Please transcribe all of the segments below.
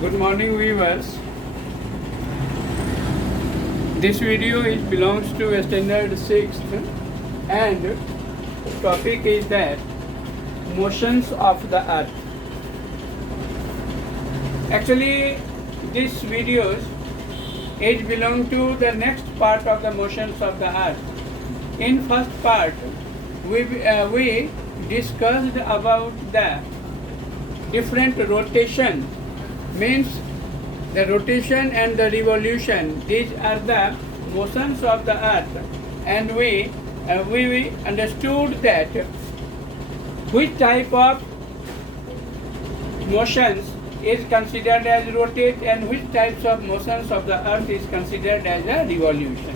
Good morning, viewers. This video belongs to standard 6th, and topic is that motions of the earth. Actually, this videos is belong to the next part of the motions of the earth. In first part, we discussed about the different rotation, means the rotation and the revolution. These are the motions of the earth, and we understood that which type of motions is considered as rotate and which types of motions of the earth is considered as a revolution.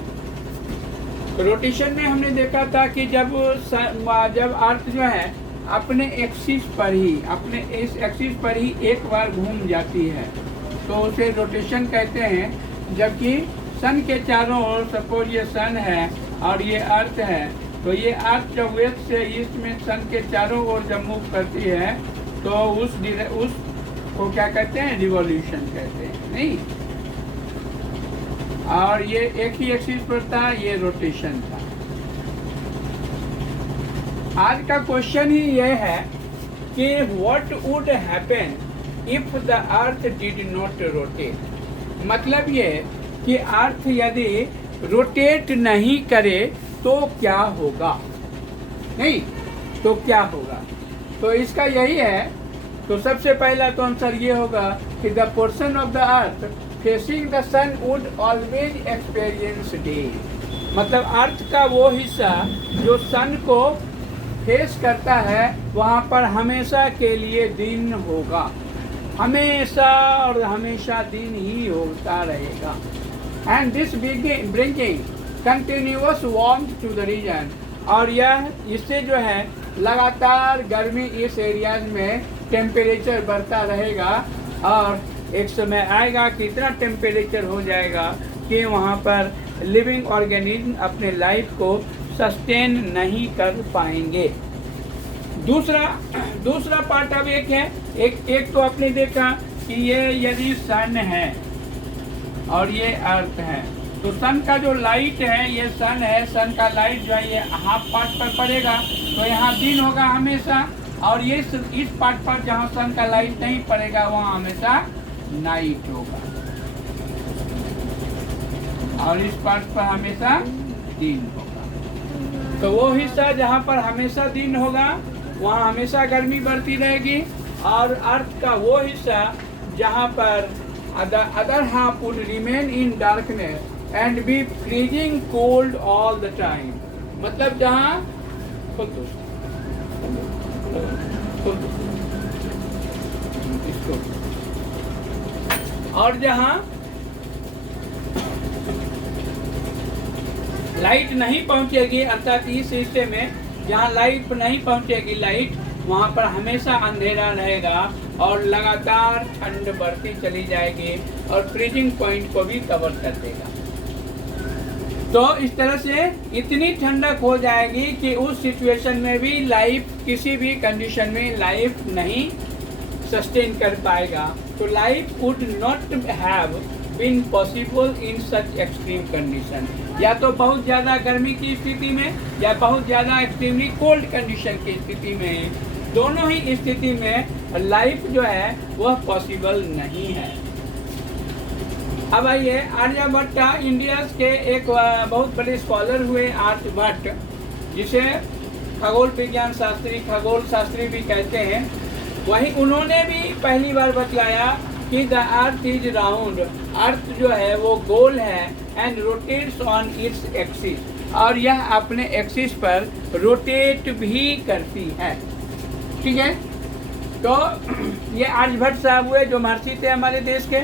Rotation में हमने देखा था कि जब अर्थ जो है अपने axis पर ही, अपने इस एक्सिस पर ही एक बार घूम जाती है तो उसे रोटेशन कहते हैं। जबकि सन के चारों ओर, सपोज ये सन है और ये अर्थ है, तो ये अर्थ जब वेस्ट से ईस्ट में सन के चारों ओर जब मूव करती है तो उस को क्या कहते हैं? रिवॉल्यूशन कहते हैं, नहीं? और ये एक ही एक्सिस पर था, ये रोटेशन था। आज का क्वेश्चन ही ये है कि what would happen if the earth did not rotate. मतलब ये कि अर्थ यदि रोटेट नहीं करे तो क्या होगा, नहीं तो क्या होगा। तो इसका यही है। तो सबसे पहला तो आंसर ये होगा कि the portion of the earth facing the sun would always experience day. मतलब अर्थ का वो हिस्सा जो सन को फेस करता है वहाँ पर हमेशा के लिए दिन होगा, हमेशा और हमेशा दिन ही होता रहेगा। And this bringing continuous warmth to the region. और यह इससे जो है लगातार गर्मी इस एरियाज में टेम्परेचर बढ़ता रहेगा और एक समय आएगा कि इतना टेम्परेचर हो जाएगा कि वहाँ पर लिविंग ऑर्गेनिज्म अपने लाइफ को सस्टेन नहीं कर पाएंगे। दूसरा पार्ट अब एक है, एक तो आपने देखा कि ये यदि सन है और ये अर्थ है, तो सन का जो लाइट है, ये सन है, सन का लाइट जो है ये हाफ पार्ट पर पड़ेगा तो यहाँ दिन होगा हमेशा, और ये इस पार्ट पर जहाँ सन का लाइट नहीं पड़ेगा वहाँ हमेशा नाइट होगा, और इस पार्ट पर हमेशा दिन होगा। तो वो हिस्सा जहाँ पर हमेशा दिन होगा वहाँ हमेशा गर्मी बढ़ती रहेगी, और अर्थ का वो हिस्सा जहाँ पर other half would remain in darkness and be freezing cold all the time. मतलब जहाँ और जहाँ लाइट नहीं पहुंचेगी, अर्थात इस हिस्से में जहाँ लाइट नहीं पहुंचेगी लाइट, वहाँ पर हमेशा अंधेरा रहेगा और लगातार ठंड बढ़ती चली जाएगी और फ्रीजिंग पॉइंट को भी कवर कर देगा। तो इस तरह से इतनी ठंडक हो जाएगी कि उस सिचुएशन में भी लाइफ, किसी भी कंडीशन में लाइफ नहीं सस्टेन कर पाएगा। तो life would not have been possible in such extreme condition. या तो बहुत ज़्यादा गर्मी की स्थिति में या बहुत ज़्यादा एक्सट्रीमली कोल्ड कंडीशन की स्थिति में, दोनों ही स्थिति में लाइफ जो है वह पॉसिबल नहीं है। अब आइए, आर्यभट्ट इंडिया के एक बहुत बड़े स्कॉलर हुए आर्यभट्ट, जिसे खगोल विज्ञान शास्त्री, खगोल शास्त्री भी कहते हैं। वहीं उन्होंने भी पहली बार बतलाया कि द अर्थ इज राउंड। अर्थ जो है वो गोल है and rotates on its axis, और यह अपने एक्सिस पर रोटेट भी करती है। ठीक है, तो ये आर्यभट्ट साहब हुए जो महर्षि थे हमारे देश के।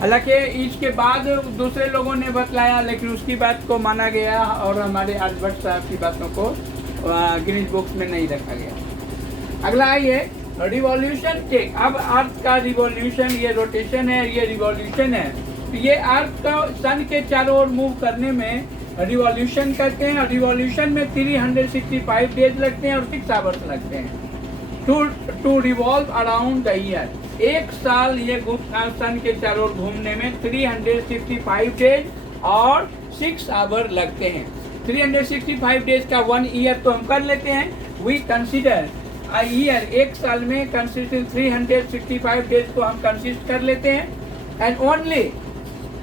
हालांकि इसके बाद दूसरे लोगों ने बतलाया, लेकिन उसकी बात को माना गया और हमारे आर्यभट्ट साहब की बातों को गिनीज बुक्स में नहीं रखा गया। अगला आइए, रिवॉल्यूशन चेक। अब अर्थ का रिवॉल्यूशन, ये रोटेशन है, ये रिवॉल्यूशन है। तो ये अर्थ का सन के चारों ओर मूव करने में रिवॉल्यूशन करते हैं, और रिवॉल्यूशन में 365 डेज लगते हैं और 6 आवर्स लगते हैं। To revolve around the year. एक साल ये सन के चारों ओर घूमने में 365 डेज और 6 आवर लगते हैं। 365 डेज का 1 ईयर तो हम कर लेते हैं। वी कंसिडर अ ईयर, एक साल में कंसिडर 365 डेज को हम कंसिडर कर लेते हैं। एंड ओनली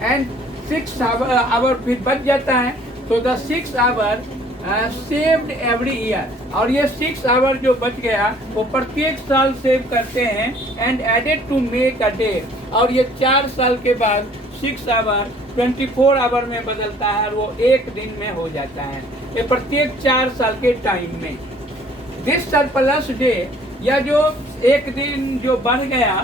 एंड 6 आवर फिर बच जाता है। तो the 6 hour saved every year, और ये 6 आवर जो बच गया वो प्रत्येक साल सेव करते हैं। And added to make a day, और ये 4 साल के बाद 6 आवर 24 आवर में बदलता है और वो एक दिन में हो जाता है, ये प्रत्येक 4 साल के टाइम में। दिस सरप्लस डे, या जो एक दिन जो बढ़ गया,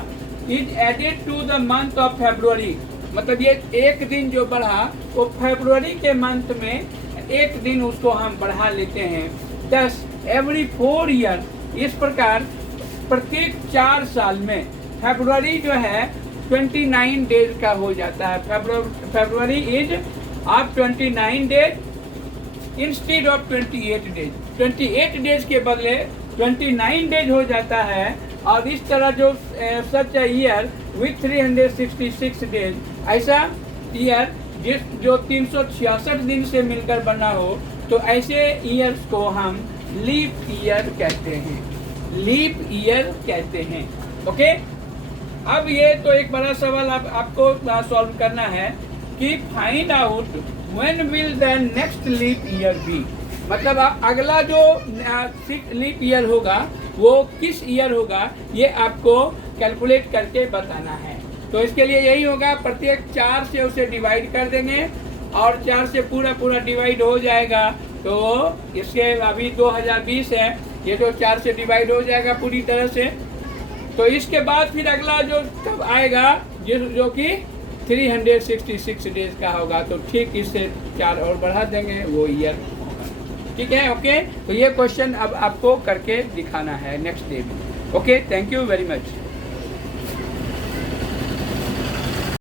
is added to the month of February, मतलब ये एक दिन जो बढ़ा वो फरवरी के मंथ में एक दिन उसको हम बढ़ा लेते हैं। दस एवरी 4 ईयर, इस प्रकार प्रत्येक 4 साल में फरवरी जो है 29 डेज का हो जाता है। February is of 29 days instead of 28 days. 28 days के बदले 29 डेज हो जाता है। और इस तरह जो सच ईयर विथ 366 डेज, ऐसा ईयर जो 366 दिन से मिलकर बना हो, तो ऐसे ईयर्स को हम लीप ईयर कहते हैं। लीप ईयर कहते हैं। ओके, अब ये तो एक बड़ा सवाल आपको सॉल्व करना है कि find out when will the next leap year be, मतलब अगला जो लीप ईयर होगा वो किस ईयर होगा, ये आपको कैलकुलेट करके बताना है। तो इसके लिए यही होगा, प्रत्येक 4 से उसे डिवाइड कर देंगे और 4 से पूरा डिवाइड हो जाएगा। तो इसके अभी 2020 है, ये जो 4 से डिवाइड हो जाएगा पूरी तरह से। तो इसके बाद फिर अगला जो तब आएगा जो कि 366 डेज का होगा, तो ठीक इससे 4 और बढ़ा देंगे, वो ईयर होगा। ठीक है, ओके। तो ये क्वेश्चन अब आपको करके दिखाना है नेक्स्ट डे में। Okay, thank you very much.